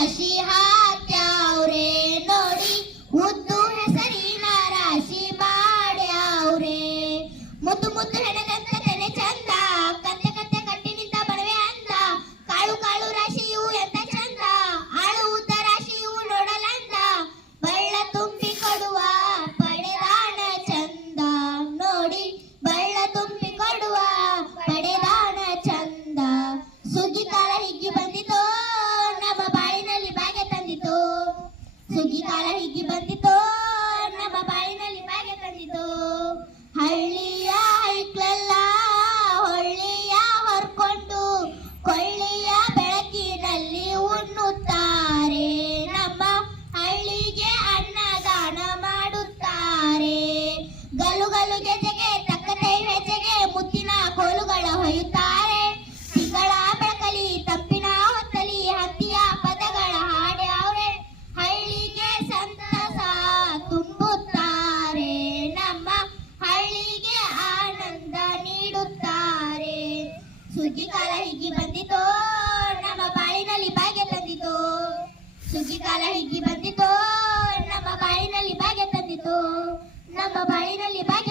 ರಾಶಿ ಹಾಕ್ಯಾವ್ರೆ ನೋಡಿ, ಉದ್ದು ಹೆಸರಿನ ರಾಶಿ ಮಾಡ್ಯಾವ್ರೆ. ಮುದ್ದು ಮುದ್ದು ಹೆಣದಂತ ತೆನೆ ಚಂದ, ಕತ್ತೆ ಕತ್ತೆ ಕಟ್ಟಿ ನಿಂತ ಬಡವೆ ಅಂದ. ಕಾಳು ಕಾಳು ರಾಶಿ ಇವು ಎಂತ ಚಂದ, ಆಳು ಉದ್ದ ರಾಶಿ ಇವು ನೋಡಲಂದ. ಬಳ್ಳ ತುಂಬಿ ಕೊಡುವ ಪಡೆದಾಣ ಚಂದ ನೋಡಿ, ಬಳ್ಳ ತುಂಬಿ ಕೊಡುವ ಪಡೆದಾಣ ಚಂದ. ಸುಗ್ಗಿ ಕಾಲ ಹಿಗ್ಗಿ ಬಂದಿತೋ, ನಮ್ಮ ಬಾಳಿನಲ್ಲಿ ಭಾಗ್ಯ ತಂದಿತು. ಸುಗ್ಗಿ ಕಾಲ ಹಿಗ್ಗಿ ಬಂದಿತೋ, ನಮ್ಮ ಬಾಳಿನಲ್ಲಿ ಭಾಗ್ಯ ತಂದಿತು. ಹಳ್ಳಿಯ ಹೈಕ್ಲೆಲ್ಲ ಹೊಳ್ಳಿಯ ಹೊರ್ಕೊಂಡು ಕೊಳ್ಳಿಯ ಬೆಳಕಿನಲ್ಲಿ ಉಣ್ಣುತ್ತಾರೆ. ನಮ್ಮ ಹಳ್ಳಿಗೆ ಅನ್ನದಾನ ಮಾಡುತ್ತಾರೆ. ಗಲು ಗಲು ಗೆಜೆಗೆ ತಕ್ಕತೆ ಹೆಜ್ಜೆಗೆ ಮುತ್ತಿನ ಕೋಲುಗಳ ಹೊಯ್ಯುತ್ತಾರೆ. ತಿಂಗಳ ಬೆಳಕಲಿ ತಪ್ಪಿನ ಹೊತ್ತಲಿ ಹತ್ತಿಯ ಪದಗಳ ಹಾಡ್ಯಾವ್ರೆ. ಹಳ್ಳಿಗೆ ಸಂತಸ ತುಂಬುತ್ತಾರೆ, ನಮ್ಮ ಹಳ್ಳಿಗೆ ಆನಂದ ನೀಡುತ್ತಾರೆ. ಸುಗ್ಗಿ ಕಾಲ ಹಿಗ್ಗಿ ಬಂದಿತೋ, ನಮ್ಮ ಬಾಳಿನಲ್ಲಿ ಭಾಗ್ಯ ತಂದಿತು. ಸುಗ್ಗಿ ಕಾಲ ಹಿಗ್ಗಿ ಬಂದಿತೋ, ನಮ್ಮ ಬಾಳಿನಲ್ಲಿ ಭಾಗ್ಯ ತಂದಿತು. ನಮ್ಮ ಬಾಳಿನಲ್ಲಿ ಭಾಗ್ಯ